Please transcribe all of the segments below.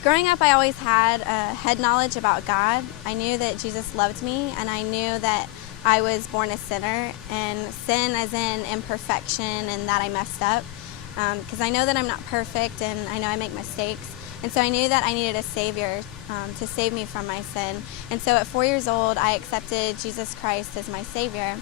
Growing up, I always had a head knowledge about God. I knew that Jesus loved me, and I knew that I was born a sinner, and sin as in imperfection and that I messed up. Because I know that I'm not perfect, and I know I make mistakes. And so I knew that I needed a Savior to save me from my sin. And so at 4 years old, I accepted Jesus Christ as my Savior.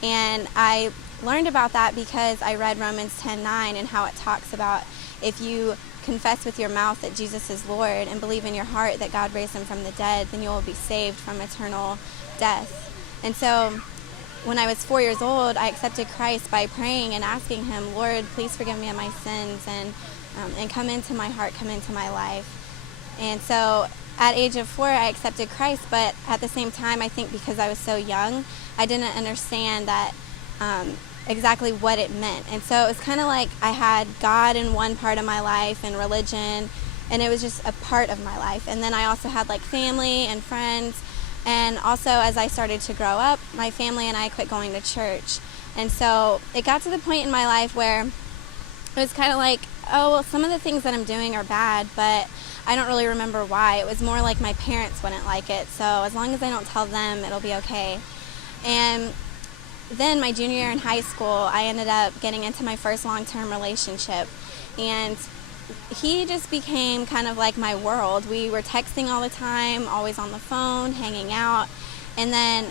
And I learned about that because I read Romans 10:9 and how it talks about if you confess with your mouth that Jesus is Lord and believe in your heart that God raised him from the dead, then you will be saved from eternal death. And so when I was 4 years old, I accepted Christ by praying and asking him, Lord, please forgive me of my sins and come into my heart, come into my life. And so at age of 4, I accepted Christ, but at the same time, I think because I was so young, I didn't understand that exactly what it meant. And so it was kind of like I had God in one part of my life and religion, and it was just a part of my life. And then I also had like family and friends. And also as I started to grow up, my family and I quit going to church. And so it got to the point in my life where it was kind of like, oh, well, some of the things that I'm doing are bad, but I don't really remember why. It was more like my parents wouldn't like it, so as long as I don't tell them, it'll be okay. And then my junior year in high school, I ended up getting into my first long-term relationship, and he just became kind of like my world. We were texting all the time, always on the phone, hanging out, and then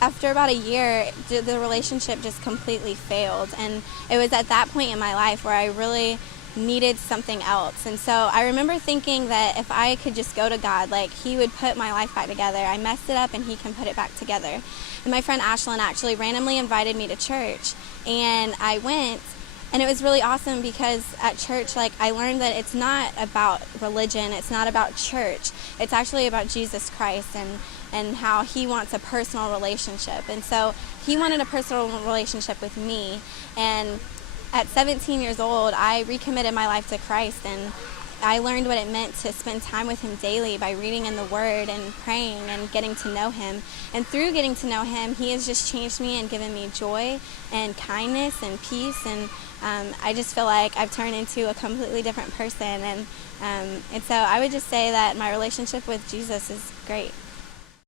after about a year, the relationship just completely failed, and it was at that point in my life where I really needed something else. And so I remember thinking that if I could just go to God, like he would put my life back together. I messed it up and he can put it back together. And my friend Ashton actually randomly invited me to church, and I went, and it was really awesome because at church, like, I learned that it's not about religion, it's not about church, it's actually about Jesus Christ and how he wants a personal relationship. And so he wanted a personal relationship with me, and at 17 years old, I recommitted my life to Christ, and I learned what it meant to spend time with him daily by reading in the Word and praying and getting to know him. And through getting to know him, he has just changed me and given me joy and kindness and peace. And I just feel like I've turned into a completely different person. And so I would just say that my relationship with Jesus is great.